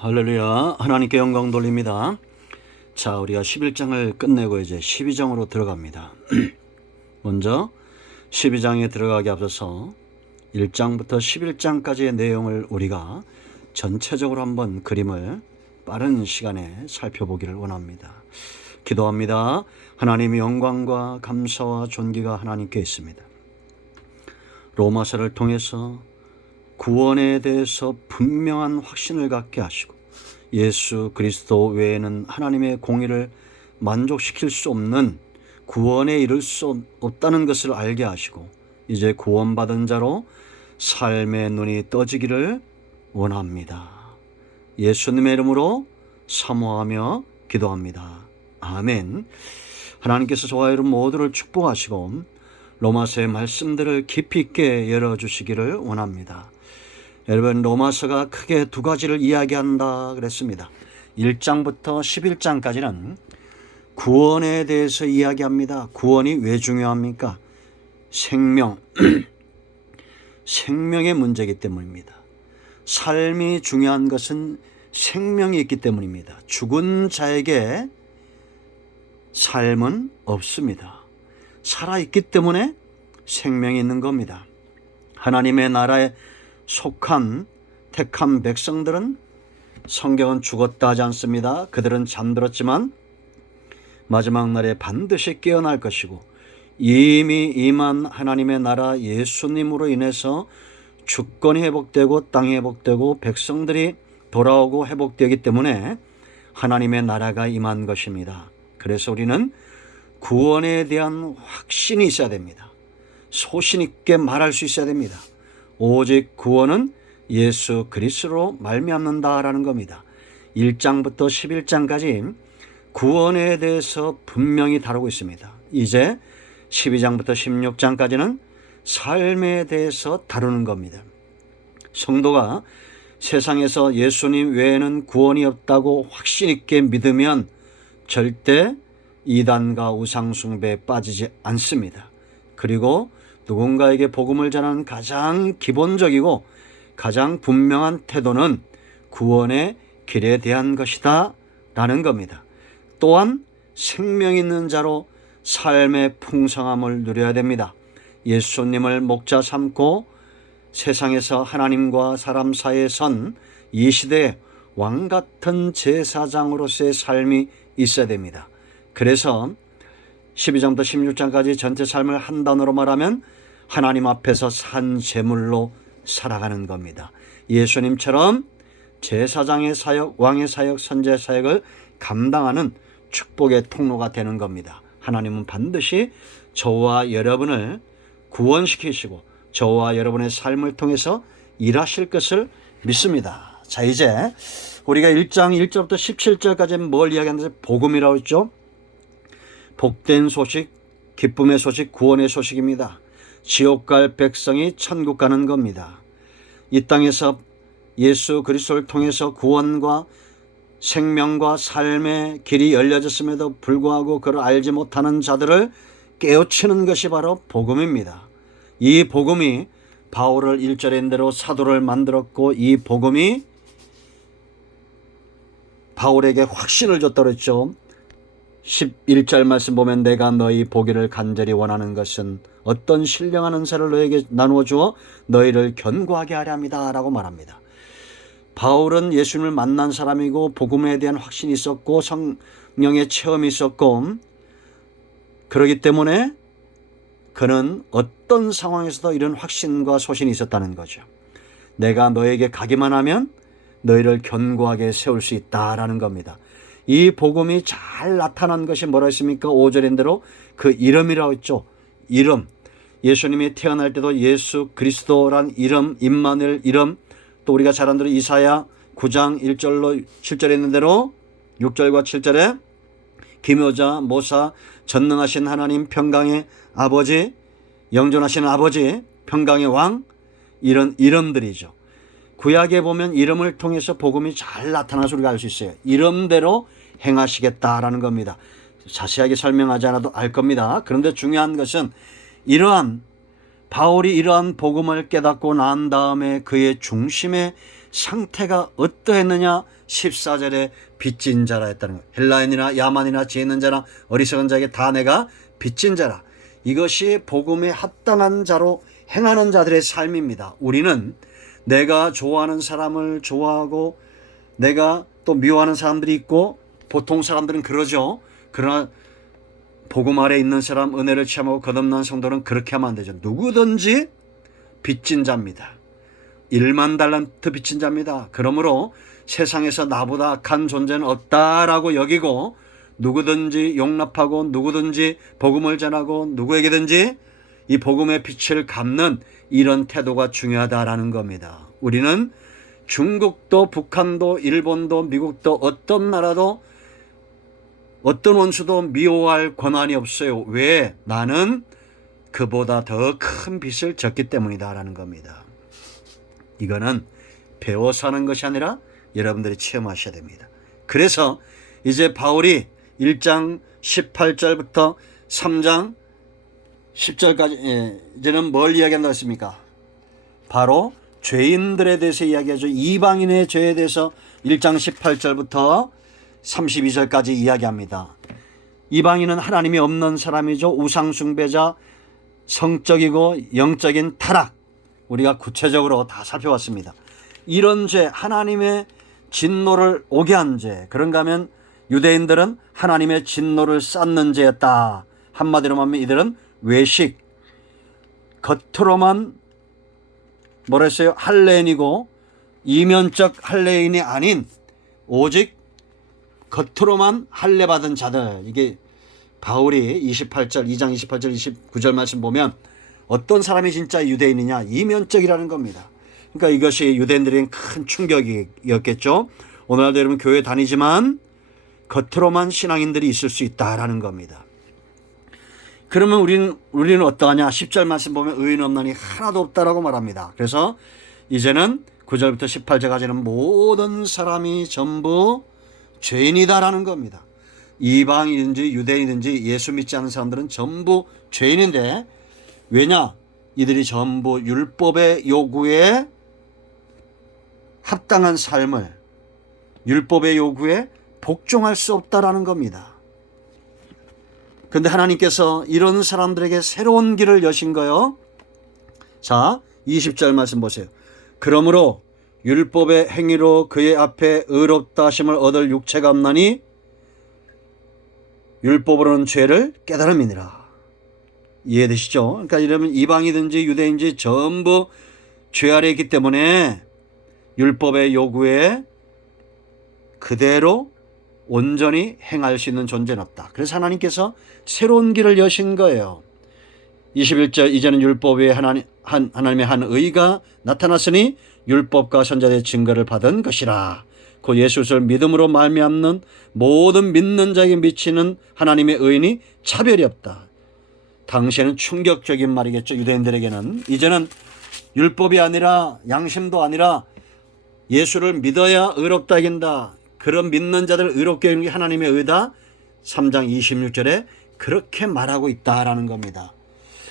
할렐루야. 하나님께 영광 돌립니다. 자, 우리가 11장을 끝내고 이제 12장으로 들어갑니다. 먼저 12장에 들어가기 앞서서 1장부터 11장까지의 내용을 우리가 전체적으로 한번 그림을 빠른 시간에 살펴보기를 원합니다. 기도합니다. 하나님의 영광과 감사와 존귀가 하나님께 있습니다. 로마서를 통해서 구원에 대해서 분명한 확신을 갖게 하시고 예수 그리스도 외에는 하나님의 공의를 만족시킬 수 없는 구원에 이를 수 없다는 것을 알게 하시고 이제 구원받은 자로 삶의 눈이 떠지기를 원합니다. 예수님의 이름으로 사모하며 기도합니다. 아멘. 하나님께서 저와 여러분 모두를 축복하시고 로마서의 말씀들을 깊이 있게 열어주시기를 원합니다. 여러분, 로마서가 크게 두 가지를 이야기한다 그랬습니다. 1장부터 11장까지는 구원에 대해서 이야기합니다. 구원이 왜 중요합니까? 생명의 문제이기 때문입니다. 삶이 중요한 것은 생명이 있기 때문입니다. 죽은 자에게 삶은 없습니다. 살아있기 때문에 생명이 있는 겁니다. 하나님의 나라에 속한 택한 백성들은 성경은 죽었다 하지 않습니다. 그들은 잠들었지만 마지막 날에 반드시 깨어날 것이고 이미 임한 하나님의 나라 예수님으로 인해서 주권이 회복되고 땅이 회복되고 백성들이 돌아오고 회복되기 때문에 하나님의 나라가 임한 것입니다. 그래서 우리는 구원에 대한 확신이 있어야 됩니다. 소신 있게 말할 수 있어야 됩니다. 오직 구원은 예수 그리스도로 말미암는다라는 겁니다. 1장부터 11장까지 구원에 대해서 분명히 다루고 있습니다. 이제 12장부터 16장까지는 삶에 대해서 다루는 겁니다. 성도가 세상에서 예수님 외에는 구원이 없다고 확신 있게 믿으면 절대 이단과 우상숭배에 빠지지 않습니다. 그리고 누군가에게 복음을 전하는 가장 기본적이고 가장 분명한 태도는 구원의 길에 대한 것이다 라는 겁니다. 또한 생명 있는 자로 삶의 풍성함을 누려야 됩니다. 예수님을 목자 삼고 세상에서 하나님과 사람 사이에 선 이 시대에 왕같은 제사장으로서의 삶이 있어야 됩니다. 그래서 12장부터 16장까지 전체 삶을 한 단어로 말하면 하나님 앞에서 산 제물로 살아가는 겁니다. 예수님처럼 제사장의 사역, 왕의 사역, 선지자의 사역을 감당하는 축복의 통로가 되는 겁니다. 하나님은 반드시 저와 여러분을 구원시키시고 저와 여러분의 삶을 통해서 일하실 것을 믿습니다. 자, 이제 우리가 1장 1절부터 17절까지 뭘 이야기하는지 복음이라고 했죠. 복된 소식, 기쁨의 소식, 구원의 소식입니다. 지옥 갈 백성이 천국 가는 겁니다. 이 땅에서 예수 그리스도를 통해서 구원과 생명과 삶의 길이 열려졌음에도 불구하고 그를 알지 못하는 자들을 깨우치는 것이 바로 복음입니다. 이 복음이 바울을 1절인 대로 사도를 만들었고 이 복음이 바울에게 확신을 줬다고 했죠. 11절 말씀 보면 내가 너희 보기를 간절히 원하는 것은 어떤 신령한 은사를 너에게 나누어 주어 너희를 견고하게 하려 합니다 라고 말합니다. 바울은 예수님을 만난 사람이고 복음에 대한 확신이 있었고 성령의 체험이 있었고 그렇기 때문에 그는 어떤 상황에서도 이런 확신과 소신이 있었다는 거죠. 내가 너에게 가기만 하면 너희를 견고하게 세울 수 있다라는 겁니다. 이 복음이 잘 나타난 것이 뭐라 했습니까? 5절인대로 그 이름이라고 했죠. 이름. 예수님이 태어날 때도 예수 그리스도란 이름, 임마누엘 이름, 또 우리가 잘 아는 대로 이사야 9장 1절로 7절에 있는 대로 6절과 7절에 기묘자, 모사, 전능하신 하나님, 평강의 아버지, 영존하신 아버지, 평강의 왕, 이런 이름들이죠. 구약에 보면 이름을 통해서 복음이 잘 나타나서 우리가 알 수 있어요. 이름대로 행하시겠다라는 겁니다. 자세하게 설명하지 않아도 알 겁니다. 그런데 중요한 것은 바울이 이러한 복음을 깨닫고 난 다음에 그의 중심의 상태가 어떠했느냐, 14절에 빚진 자라 했다는 거예요. 헬라인이나 야만이나 지혜 있는 자나 어리석은 자에게 다 내가 빚진 자라. 이것이 복음에 합당한 자로 행하는 자들의 삶입니다. 우리는 내가 좋아하는 사람을 좋아하고 내가 또 미워하는 사람들이 있고 보통 사람들은 그러죠. 그러나 복음 아래 있는 사람, 은혜를 체험하고 거듭난 성도는 그렇게 하면 안 되죠. 누구든지 빚진 자입니다. 1만 달란트 빚진 자입니다. 그러므로 세상에서 나보다 악한 존재는 없다라고 여기고 누구든지 용납하고 누구든지 복음을 전하고 누구에게든지 이 복음의 빛을 갚는 이런 태도가 중요하다라는 겁니다. 우리는 중국도 북한도 일본도 미국도 어떤 나라도 어떤 원수도 미워할 권한이 없어요. 왜? 나는 그보다 더 큰 빚을 졌기 때문이다라는 겁니다. 이거는 배워 사는 것이 아니라 여러분들이 체험하셔야 됩니다. 그래서 이제 바울이 1장 18절부터 3장 10절까지 이제는 뭘 이야기한다고 했습니까? 바로 죄인들에 대해서 이야기하죠. 이방인의 죄에 대해서 1장 18절부터 32절까지 이야기합니다. 이방인은 하나님이 없는 사람이죠. 우상숭배자, 성적이고 영적인 타락, 우리가 구체적으로 다 살펴봤습니다. 이런 죄, 하나님의 진노를 오게 한 죄, 그런가 하면 유대인들은 하나님의 진노를 쌓는 죄였다. 한마디로 말하면 이들은 외식, 겉으로만 뭐라 했어요? 할례인이고 이면적 할례인이 아닌 오직 겉으로만 할례받은 자들. 이게 바울이 28절, 2장 28절, 29절 말씀 보면 어떤 사람이 진짜 유대인이냐? 이면적이라는 겁니다. 그러니까 이것이 유대인들에겐 큰 충격이었겠죠. 오늘날도 여러분 교회 다니지만 겉으로만 신앙인들이 있을 수 있다라는 겁니다. 그러면 우리는 어떠하냐? 10절 말씀 보면 의인 없나니 하나도 없다라고 말합니다. 그래서 이제는 9절부터 18절까지는 모든 사람이 전부 죄인이다라는 겁니다. 이방인이든지 유대인이든지 예수 믿지 않는 사람들은 전부 죄인인데 왜냐? 이들이 전부 율법의 요구에 합당한 삶을 율법의 요구에 복종할 수 없다라는 겁니다. 그런데 하나님께서 이런 사람들에게 새로운 길을 여신 거요. 자, 20절 말씀 보세요. 그러므로 율법의 행위로 그의 앞에 의롭다 하심을 얻을 육체가 없나니 율법으로는 죄를 깨달음이니라. 이해되시죠? 그러니까 이러면 이방이든지 유대인지 전부 죄 아래 있기 때문에 율법의 요구에 그대로 온전히 행할 수 있는 존재는 없다. 그래서 하나님께서 새로운 길을 여신 거예요. 21절 이제는 율법 외에 하나님의 한 의가 나타났으니 율법과 선자의 증거를 받은 것이라. 그 예수를 믿음으로 말미암는 모든 믿는 자에게 미치는 하나님의 의인이 차별이 없다. 당시에는 충격적인 말이겠죠. 유대인들에게는. 이제는 율법이 아니라 양심도 아니라 예수를 믿어야 의롭다 이긴다. 그런 믿는 자들 의롭게 하는 게 하나님의 의다. 3장 26절에 그렇게 말하고 있다라는 겁니다.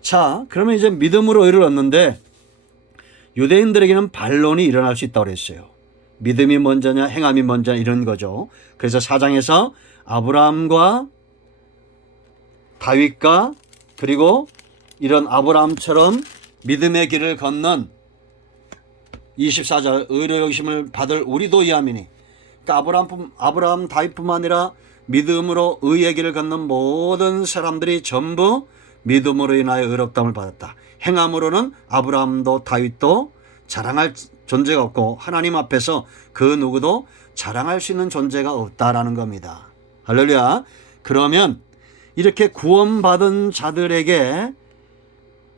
자, 그러면 이제 믿음으로 의를 얻는데 유대인들에게는 반론이 일어날 수 있다고 그랬어요. 믿음이 먼저냐 행함이 먼저냐 이런 거죠. 그래서 4장에서 아브라함과 다윗과 그리고 이런 아브라함처럼 믿음의 길을 걷는 24절 의로 여기심을 받을 우리도 이함이니, 그러니까 아브라함 다윗뿐만 아니라 믿음으로 의의 길을 걷는 모든 사람들이 전부 믿음으로 인하여 의롭다함을 받았다. 행함으로는 아브라함도 다윗도 자랑할 존재가 없고 하나님 앞에서 그 누구도 자랑할 수 있는 존재가 없다라는 겁니다. 할렐루야. 그러면 이렇게 구원받은 자들에게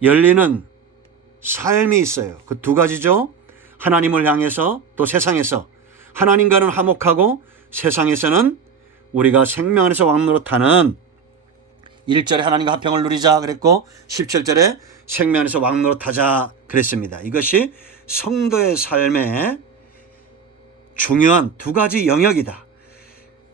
열리는 삶이 있어요. 그 두 가지죠. 하나님을 향해서 또 세상에서 하나님과는 화목하고 세상에서는 우리가 생명 안에서 왕노릇하는 1절에 하나님과 화평을 누리자 그랬고 17절에 생명 안에서 왕노릇하자 그랬습니다. 이것이 성도의 삶의 중요한 두 가지 영역이다.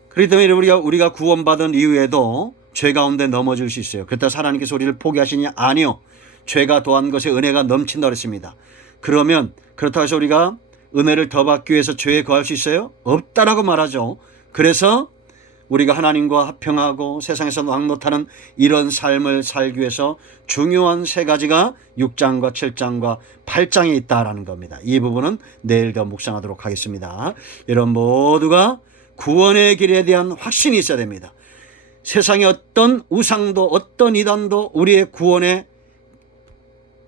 그렇기 때문에 우리가 구원받은 이후에도 죄 가운데 넘어질 수 있어요. 그렇다고 하나님께서 우리를 포기하시냐? 아니요. 죄가 더한 것에 은혜가 넘친다고 했습니다. 그러면 그렇다고 해서 우리가 은혜를 더 받기 위해서 죄에 거할 수 있어요? 없다라고 말하죠. 그래서 우리가 하나님과 화평하고 세상에서 왕노타는 이런 삶을 살기 위해서 중요한 세 가지가 6장과 7장과 8장에 있다라는 겁니다. 이 부분은 내일 더 묵상하도록 하겠습니다. 여러분 모두가 구원의 길에 대한 확신이 있어야 됩니다. 세상의 어떤 우상도 어떤 이단도 우리의 구원의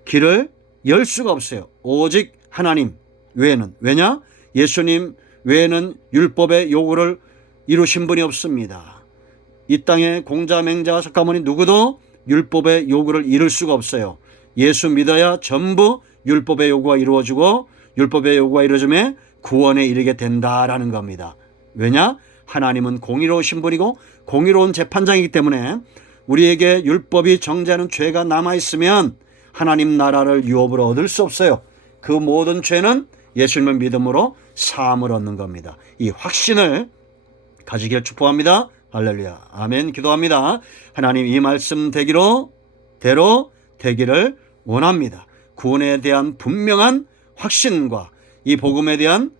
길을 열 수가 없어요. 오직 하나님 외에는. 왜냐? 예수님 외에는 율법의 요구를 이루신 분이 없습니다. 이 땅에 공자, 맹자, 석가모니 누구도 율법의 요구를 이룰 수가 없어요. 예수 믿어야 전부 율법의 요구가 이루어지고 율법의 요구가 이루어짐에 구원에 이르게 된다라는 겁니다. 왜냐? 하나님은 공의로우신 분이고 공의로운 재판장이기 때문에 우리에게 율법이 정죄하는 죄가 남아있으면 하나님 나라를 유업으로 얻을 수 없어요. 그 모든 죄는 예수님을 믿음으로 사함을 얻는 겁니다. 이 확신을 가지기를 축복합니다. 할렐루야. 아멘. 기도합니다. 하나님 이 말씀 대로 되기를 원합니다. 구원에 대한 분명한 확신과 이 복음에 대한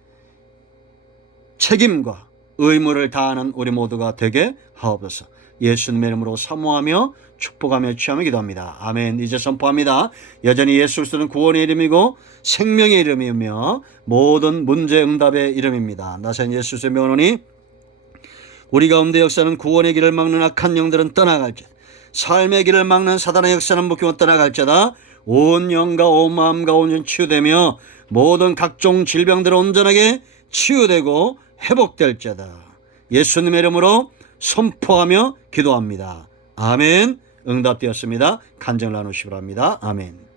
책임과 의무를 다하는 우리 모두가 되게 하옵소서. 예수님의 이름으로 사모하며 축복하며 취하며 기도합니다. 아멘. 이제 선포합니다. 여전히 예수 그리스도는 구원의 이름이고 생명의 이름이며 모든 문제 응답의 이름입니다. 나사렛 예수 그리스도의 명하노니 우리 가운데 역사는 구원의 길을 막는 악한 영들은 떠나갈지다. 삶의 길을 막는 사단의 역사는 묶이고 떠나갈지다. 온 영과 온 마음과 온 영 치유되며 모든 각종 질병들은 온전하게 치유되고 회복될지다. 예수님의 이름으로 선포하며 기도합니다. 아멘. 응답되었습니다. 간증을 나누시기 바랍니다. 아멘.